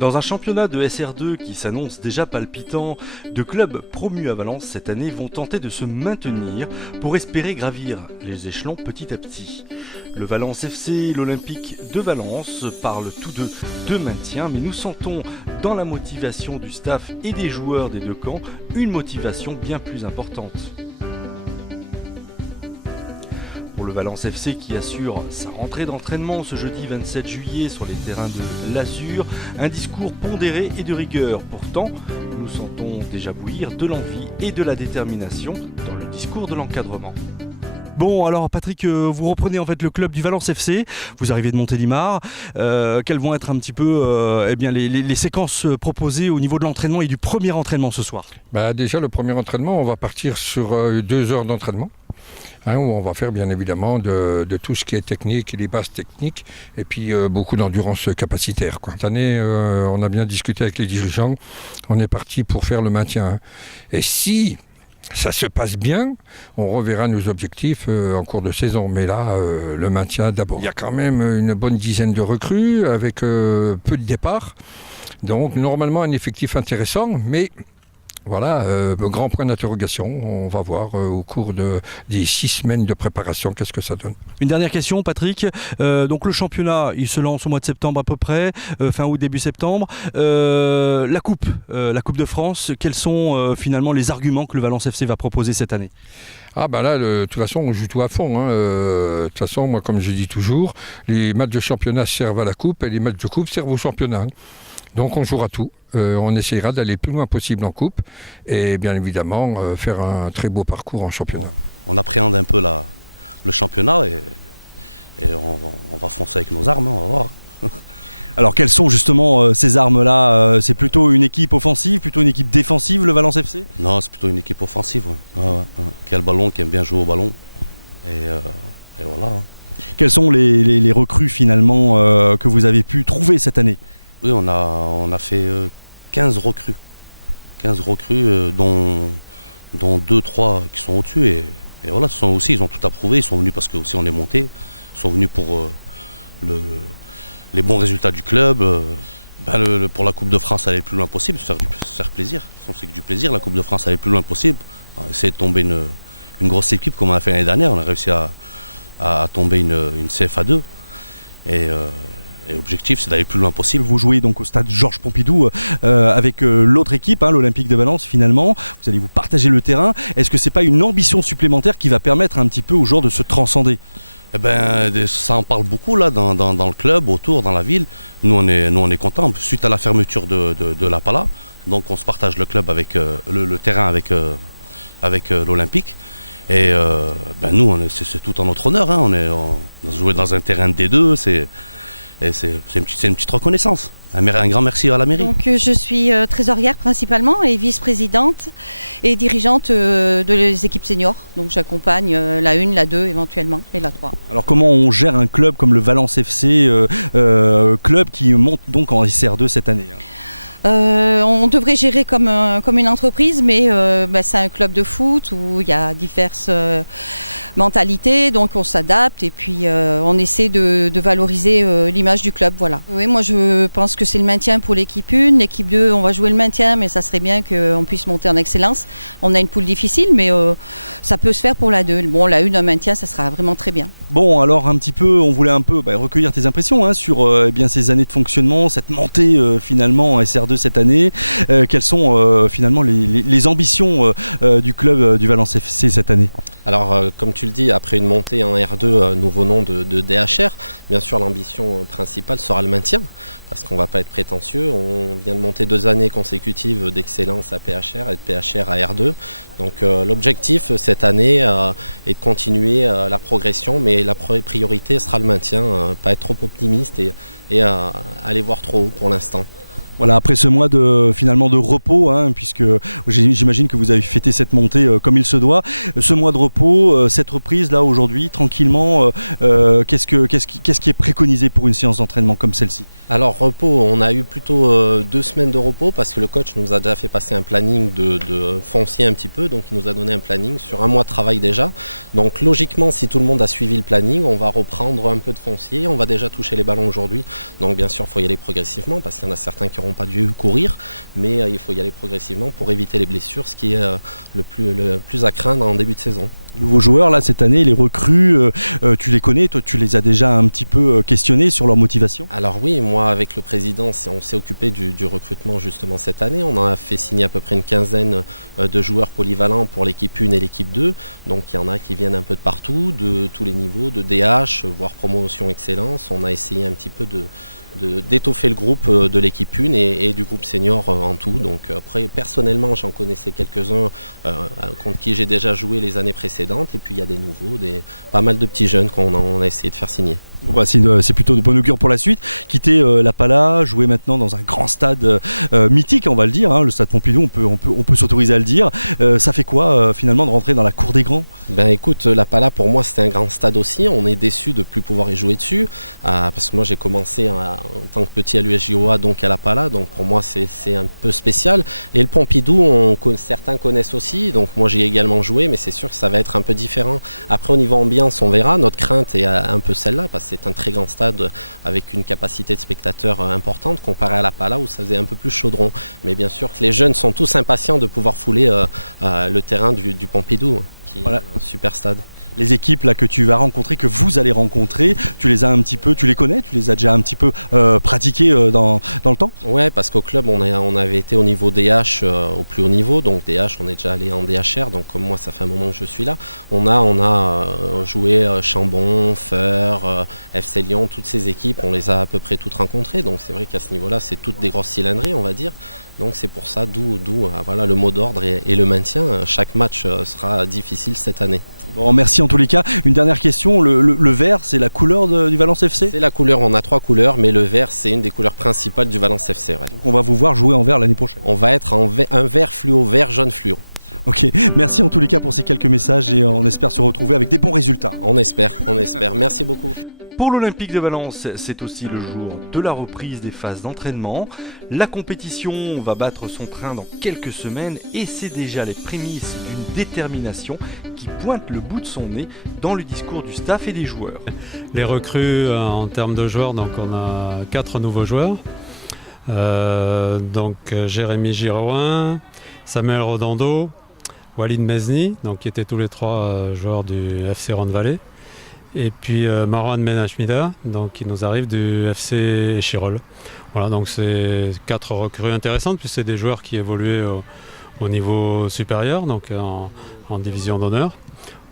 Dans un championnat de SR2 qui s'annonce déjà palpitant, deux clubs promus à Valence cette année vont tenter de se maintenir pour espérer gravir les échelons petit à petit. Le Valence FC et l'Olympique de Valence parlent tous deux de maintien, mais nous sentons dans la motivation du staff et des joueurs des deux camps une motivation bien plus importante. Pour le Valence FC qui assure sa rentrée d'entraînement ce jeudi 27 juillet sur les terrains de l'Azur, un discours pondéré et de rigueur. Pourtant, nous sentons déjà bouillir de l'envie et de la détermination dans le discours de l'encadrement. Bon, alors Patrick, vous reprenez en fait le club du Valence FC, vous arrivez de Montélimar. Quelles vont être un petit peu les séquences proposées au niveau de l'entraînement et du premier entraînement ce soir? Déjà, le premier entraînement, on va partir sur 2 heures d'entraînement. Où on va faire bien évidemment de tout ce qui est technique, les bases techniques et puis beaucoup d'endurance capacitaire. Cette année, on a bien discuté avec les dirigeants, on est parti pour faire le maintien. Et si ça se passe bien, on reverra nos objectifs en cours de saison. Mais là, le maintien d'abord. Il y a quand même une bonne dizaine de recrues avec peu de départs. Donc normalement un effectif intéressant, mais... Voilà, grand point d'interrogation. On va voir au cours des 6 semaines de préparation qu'est-ce que ça donne. Une dernière question, Patrick. Donc le championnat, il se lance au mois de septembre à peu près, fin août, début septembre. La Coupe de France, quels sont finalement les arguments que le Valence FC va proposer cette année? De toute façon, on joue tout à fond. De toute façon, moi, comme je dis toujours, les matchs de championnat servent à la Coupe et les matchs de Coupe servent au championnat. Donc on jouera tout. On essaiera d'aller le plus loin possible en coupe et bien évidemment faire un très beau parcours en championnat. On appréhende un peu le championnat et on va foncer avec nos armes, on va voir. Alors quelles sont justement ces armes-là? C'est plutôt une équipe offensive, plutôt une équipe défensive, le Valence FC? Non, c'est plutôt une équipe offensive, qui a le ballon, qui aime bien jouer au ballon. Et voilà. Quelles sont les recrues finalement que vous avez pu trouver cette année? Oui, on a fait 15 recrues. 15 recrues, dont 2-3 qui sont au-dessus. Et voilà, ils ont tout approuvé. Ils sont venus parce que aussi on est monté. Ils sont venus pour les bons résultats du club. Pour la Coupe de France, aller le plus loin possible, se faire plaisir. C'est que du plaisir, la Coupe de France, aller le plus loin possible. Essayer de tomber une grosse équipe comme on a fait l'année dernière. On a réussi à tomber une CFA2. Et l'objectif, c'est d'aller le plus loin possible. Vous jouez donc au stade Georges Pompidou avec l'autre équipe, l'Olympique de Valence finalement. Vous allez vous partager le terrain. Est-ce que c'est pas une ambition supplémentaire qui va permettre un petit peu aux joueurs de se transcender? Ça en parle beaucoup là dans le club, autour, dans la ville. Nous on est contents. Suite à la fermeture de la Pala, donc on se partage le club avec le terrain avec l'Olympique. Et nous, c'est tout en notre honneur. On a joué dans un terrain de D2. C'est une petite reconnaissance. Un grand merci à la mairie. Donc, je suis trésorière principalement et vice-présidente et dirigeante des équipes seniors. Donc j'accompagne la 1, la 2 éventuellement et la 3. Alors comment on gère un club comme le Valence FC, club qui monte donc en SR2 cette année? On devrait gérer comme une entreprise, mais c'est un club de foot où il y a diverses mentalités, donc on s'adapte et puis on essaie de valoriser l'image du club. Voilà. Oui, moi je pense que c'est le maintien pour l'équipe 1. L'équipe 2, on va jouer le maintien, mais ça serait bien qu'on puisse monter en excellence. On a une poule difficile, mais ça peut se faire pour la 2. Bon, la 1, un maintien, ça sera vraiment très bien. Bon, alors un petit peu, on voulait un peu recueillir tes impressions sur ces années de fonctionnement, cette montée finalement en SR2 cette année. Quelles sont finalement les ambitions du club du Valence FC cette année? Alors comme tu le dis, après une montée en R2, nous venons de DHR. Bien sûr, l'ambition principale sera le maintien, parce qu'on ne va pas être prétentieux. On vient de monter 2 années consécutives d'excellence à PHR et de PHR à R2. Donc l'objectif cette année est de continuer la progression, mais la priorité sera le maintien, pas être trop optimiste et aller voir trop haut pour l'instant. Voilà, après ce mois de repos, puisque j'imagine que vous avez fêté cette montée comme il se doit. Ce mois de repos, cette reprise là aujourd'hui, tranquillement, qu'est-ce qui est préconisé pour une séance d'entraînement comme celle-ci? Alors repos, on a eu plutôt 2 semaines de repos parce que le coach nous a déjà fait passer un planning de foncier un petit peu, donc il nous a donné un planning sur 1 mois de travail déjà. Donc logiquement, si tout le monde a suivi le planning, on va reprendre un peu de foncier, on va déjà toucher les ballons aujourd'hui. Donc bien sûr, il faut y aller progressivement parce qu'il y en a certains qui auront n'auront pas dû courir, mais il faut y aller progressivement pour éviter les blessures, ce qui est le plus à craindre en début de saison. Les nouveaux joueurs, là, cette année, les recrues, tu les connais, toi, tu les as déjà un petit peu questionnés sur leur motivation? Alors oui, moi avec le président, on s'est occupé du recrutement justement cette année. On a fait signer à peu près une quinzaine de joueurs polyvalents pour l'équipe 1 et l'équipe 2. Donc il y en a qui viennent un peu de partout, de tous les niveaux, de DH, voire promotion excellence. On a essayé un petit peu d'étoffer le groupe de l'équipe 1 et du groupe senior en tout. Donc après, personnellement, j'en connaissais quelques-uns contre qui j'ai déjà joué les années précédentes. Et puis il y a des nouveaux, pas mal de petits jeunes qu'on a essayé de faire signer. Bon bah c'est plutôt de bon augure pour la suite. Quitter la Pala, jouer maintenant dans un grand stade mythique, on va le dire, hein, le stade Pompidou, on peut s'autoriser à le dire. Ça fait quoi finalement de rentrer dans la cour des grands? Ben écoute, la Pala pour moi c'était un grand stade aussi. On est déçu de ne plus pouvoir y jouer dessus parce que moi j'ai commencé en tant que petit à l'USJOA, donc à la Pala, donc pour moi c'est un peu spécial. Et le Pompidou, certains connaissent aussi, donc moi j'y ai également joué, mais c'est sûr que ça va être un peu différent. Après au niveau ambiance, on verra. Notre crainte est un peu celle-là parce que c'est un très grand stade avec une capacité de spectateurs importante comparé à la Pala où ça faisait un peu plus chaudron. Mais bien sûr que les jeunes sont tous impatients de pouvoir fouler le terrain du Pompidou, qui est un super stade. Les équipes là que tu vas rencontrer, que vous allez rencontrer, tu les connais, tu les as déjà un petit peu pratiquées dans le temps? Ouais, parce qu'au club on avait été au niveau DH, au plus haut niveau, donc DH on est déjà allé en DHR, donc comme moi ça fait un moment que je suis là. On a joué Chambon, Feur, FC Lyon, toutes ces équipes, on les a à peu près toutes rencontrées, donc c'est vrai qu'à ce niveau-là c'est toutes des grosses cylindrées on va dire. Donc c'est pour ça d'où voilà, le mot d'ordre et le maintien. Chaque match sera difficile cette année. Bon, merci en tous les cas. Une dernière question, le vert, c'est la couleur du Valence FC? C'est la couleur, on a 3 couleurs, mais le vert c'est une des couleurs principales du Valence FC. Ouais. Donc on va vous voir jouer en vert l'année prochaine? On va être un vert fluo, vert jaune fluo. Ok, merci en tous les cas pour ces quelques messages et on espère se retrouver avec des bons résultats. On espère. Merci beaucoup. Pour l'Olympique de Valence, c'est aussi le jour de la reprise des phases d'entraînement. La compétition va battre son train dans quelques semaines et c'est déjà les prémices d'une détermination qui pointe le bout de son nez dans le discours du staff et des joueurs. Les recrues en termes de joueurs, donc on a 4 nouveaux joueurs. Jérémy Girouin, Samuel Rodando, Walid Mezni, donc qui étaient tous les 3 joueurs du FC Rhône-Vallée. Et puis Marwan Menachmida, donc qui nous arrive du FC Échirol. Voilà, donc c'est 4 recrues intéressantes, puisque c'est des joueurs qui évoluaient au niveau supérieur, donc en division d'honneur.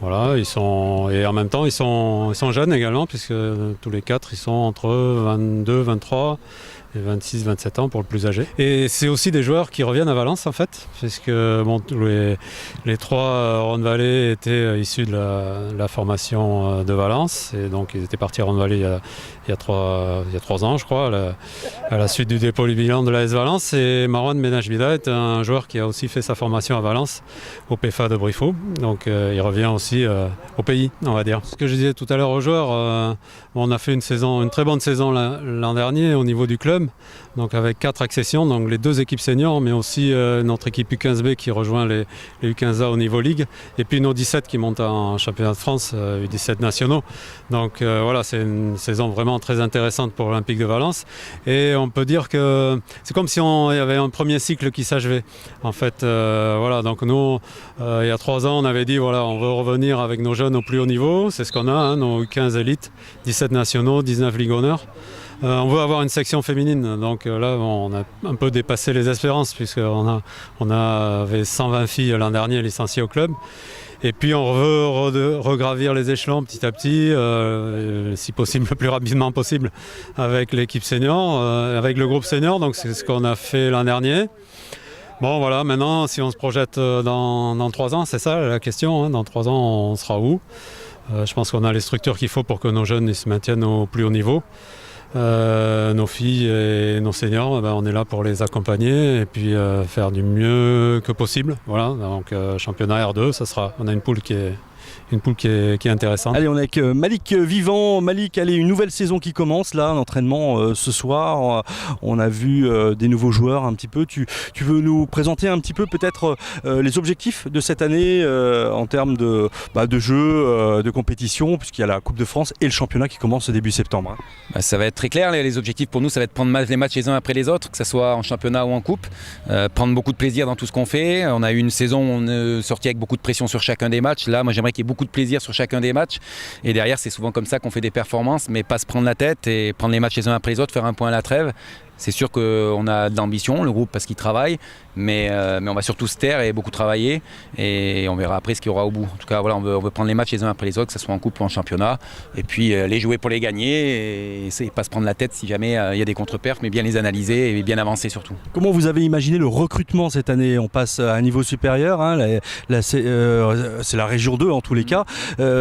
Voilà, et en même temps ils sont jeunes également, puisque tous les 4 ils sont entre 22, 23 et 26, 27 ans pour le plus âgé. Et c'est aussi des joueurs qui reviennent à Valence en fait, puisque les 3 Rhône-Vallée étaient issus de la formation de Valence, et donc ils étaient partis à Rhône-Vallée il y a 3 ans je crois, à la suite du dépôt du bilan de l'AS Valence. Et Marwan Menachbida est un joueur qui a aussi fait sa formation à Valence, au PFA de Briffaut, donc il revient aussi au pays, on va dire. Ce que je disais tout à l'heure aux joueurs, on a fait une très bonne saison l'an dernier au niveau du club, donc avec 4 accessions, donc les 2 équipes seniors, mais aussi notre équipe U15B qui rejoint les U15A au niveau Ligue, et puis nos 17 qui montent en championnat de France, U17 nationaux. Donc voilà, c'est une saison vraiment très intéressante pour l'Olympique de Valence, et on peut dire que c'est comme si il y avait un premier cycle qui s'achevait. En fait, voilà, donc nous, il y a 3 ans, on avait dit voilà, on veut revenir avec nos jeunes au plus haut niveau, c'est ce qu'on a, hein, nos U15 élites, 17 nationaux, 19 Ligue Honneur. On veut avoir une section féminine, donc là on a un peu dépassé les espérances, puisqu'on avait 120 filles l'an dernier licenciées au club. Et puis on veut regravir les échelons petit à petit, si possible le plus rapidement possible, avec l'équipe senior, avec le groupe senior, donc c'est ce qu'on a fait l'an dernier. Bon voilà, maintenant si on se projette dans 3 ans, c'est ça la question, hein, dans 3 ans on sera où? Je pense qu'on a les structures qu'il faut pour que nos jeunes ils se maintiennent au plus haut niveau. Nos filles et nos seniors, on est là pour les accompagner et puis faire du mieux que possible. Voilà, donc championnat R2, on a une poule qui est une poule qui est intéressante. Allez, on est avec Malik Vivant. Malik, allez, une nouvelle saison qui commence là, un entraînement ce soir. On a vu des nouveaux joueurs un petit peu. Tu veux nous présenter un petit peu peut-être les objectifs de cette année en termes de jeu, de compétition, puisqu'il y a la Coupe de France et le championnat qui commence début septembre. Ça va être très clair, les objectifs pour nous, ça va être prendre les matchs les uns après les autres, que ce soit en championnat ou en coupe, prendre beaucoup de plaisir dans tout ce qu'on fait. On a eu une saison où on est sorti avec beaucoup de pression sur chacun des matchs. Là, moi j'aimerais qu'il y ait beaucoup de plaisir sur chacun des matchs, et derrière c'est souvent comme ça qu'on fait des performances, mais pas se prendre la tête et prendre les matchs les uns après les autres, faire un point à la trêve. C'est sûr qu'on a de l'ambition, le groupe, parce qu'il travaille, mais on va surtout se taire et beaucoup travailler, et on verra après ce qu'il y aura au bout. En tout cas, voilà, on veut prendre les matchs les uns après les autres, que ce soit en coupe ou en championnat, et puis les jouer pour les gagner, et pas se prendre la tête si jamais il y a des contre-perfs, mais bien les analyser et bien avancer surtout. Comment vous avez imaginé le recrutement cette année? On passe à un niveau supérieur, hein, c'est la région 2 en tous les cas.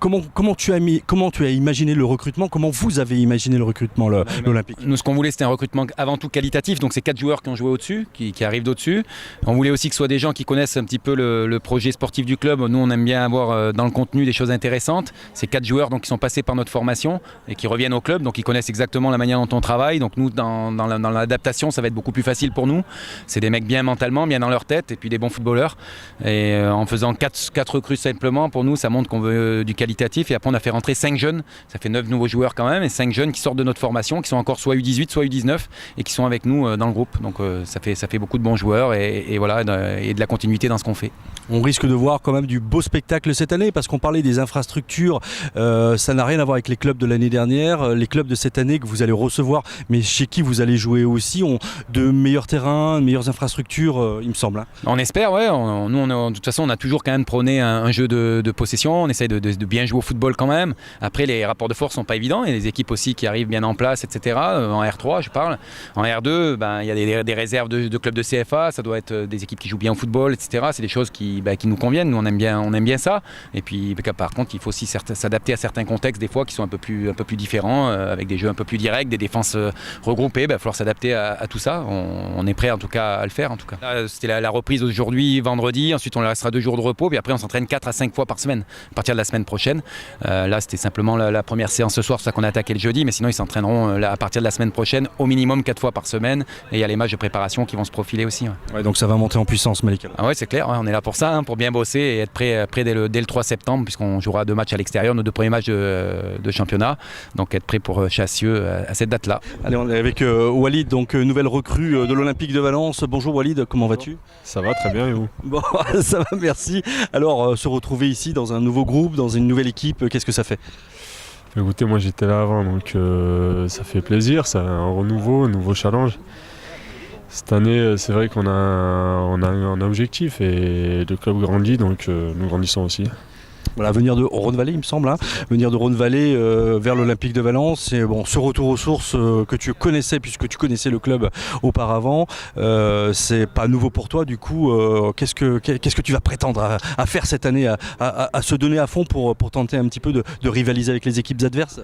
Comment tu as imaginé le recrutement? Comment vous avez imaginé le recrutement, l'Olympique? Nous, ce qu'on voulait, c'était un recrutement avant tout qualitatif, donc c'est 4 joueurs qui ont joué au-dessus, qui arrivent d'au-dessus. On voulait aussi que ce soit des gens qui connaissent un petit peu le projet sportif du club. Nous, on aime bien avoir dans le contenu des choses intéressantes. C'est 4 joueurs donc, qui sont passés par notre formation et qui reviennent au club, donc ils connaissent exactement la manière dont on travaille. Donc nous, dans l'adaptation, ça va être beaucoup plus facile pour nous. C'est des mecs bien mentalement, bien dans leur tête, et puis des bons footballeurs. Et en faisant 4 recrues simplement, pour nous, ça montre qu'on veut du qualitatif. Et après, on a fait rentrer 5 jeunes. Ça fait 9 nouveaux joueurs quand même, et 5 jeunes qui sortent de notre formation, qui sont encore soit U18, soit U19, et qui sont avec nous dans le groupe. Donc ça fait beaucoup de bons joueurs et voilà, et de la continuité dans ce qu'on fait. On risque de voir quand même du beau spectacle cette année, parce qu'on parlait des infrastructures, ça n'a rien à voir avec les clubs de l'année dernière. Les clubs de cette année que vous allez recevoir, mais chez qui vous allez jouer aussi, ont de meilleurs terrains, de meilleures infrastructures, il me semble. Hein. On espère, ouais. Nous, de toute façon, on a toujours quand même prôné un jeu de possession. On essaye de bien jouer au football quand même. Après, les rapports de force sont pas évidents. Il y a des équipes aussi qui arrivent bien en place, etc. En R3, je parle. En R2, il y a des réserves de clubs de CFA. Ça doit être des équipes qui jouent bien au football, etc. C'est des choses qui nous conviennent. Nous, on aime bien ça. Et puis, par contre, il faut aussi s'adapter à certains contextes des fois qui sont un peu plus différents, avec des jeux un peu plus directs, des défenses regroupées. Il va falloir s'adapter à tout ça. On est prêt en tout cas à le faire. En tout cas. Là, c'était la reprise aujourd'hui, vendredi. Ensuite, on restera 2 jours de repos. Puis après, on s'entraîne 4 à 5 fois par semaine à partir de la semaine prochaine. Là, c'était simplement la première séance ce soir, c'est ça qu'on a attaqué le jeudi. Mais sinon, ils s'entraîneront à partir de la semaine prochaine au minimum 4 fois par semaine. Et il y a les matchs de préparation qui vont se profiler aussi. Ouais, donc ça va monter en puissance, Malik. Ah ouais, c'est clair. Ouais, on est là pour ça, pour bien bosser et être prêt dès le 3 septembre, puisqu'on jouera 2 matchs à l'extérieur, nos 2 premiers matchs de championnat. Donc être prêt pour Chassieux à cette date-là. Allez, on est avec Walid, donc nouvelle recrue de l'Olympique de Valence. Bonjour Walid, comment vas-tu? Ça va très bien, et vous? Bon, ça va, merci. Alors, se retrouver ici dans un nouveau groupe, dans une nouvelle équipe, qu'est-ce que ça fait? Écoutez, moi j'étais là avant, donc ça fait plaisir, c'est un renouveau, un nouveau challenge. Cette année, c'est vrai qu'on a un objectif et le club grandit, donc nous grandissons aussi. Voilà, venir de Rhône-Vallée, il me semble, hein. Venir de Rhône-Vallée vers l'Olympique de Valence, et bon, ce retour aux sources que tu connaissais, puisque tu connaissais le club auparavant, c'est pas nouveau pour toi. Du coup, qu'est-ce que tu vas prétendre à faire cette année, à se donner à fond pour tenter un petit peu de rivaliser avec les équipes adverses?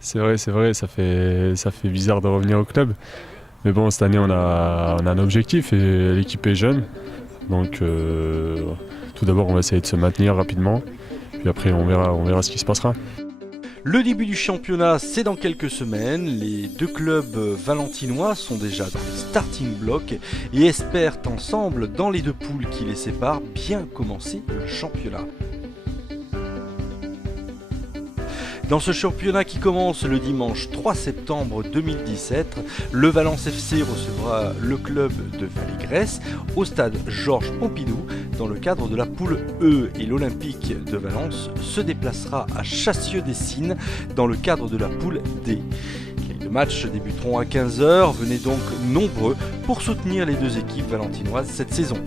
C'est vrai, ça fait bizarre de revenir au club. Mais bon, cette année, on a un objectif et l'équipe est jeune. Donc, tout d'abord, on va essayer de se maintenir rapidement. Puis après, on verra ce qui se passera. Le début du championnat, c'est dans quelques semaines. Les 2 clubs valentinois sont déjà dans le starting block et espèrent ensemble, dans les 2 poules qui les séparent, bien commencer le championnat. Dans ce championnat qui commence le dimanche 3 septembre 2017, le Valence FC recevra le club de Val-Grèce au stade Georges Pompidou dans le cadre de la poule E, et l'Olympique de Valence se déplacera à Chassieux-des-Cygnes dans le cadre de la poule D. Les matchs débuteront à 15h, venez donc nombreux pour soutenir les 2 équipes valentinoises cette saison.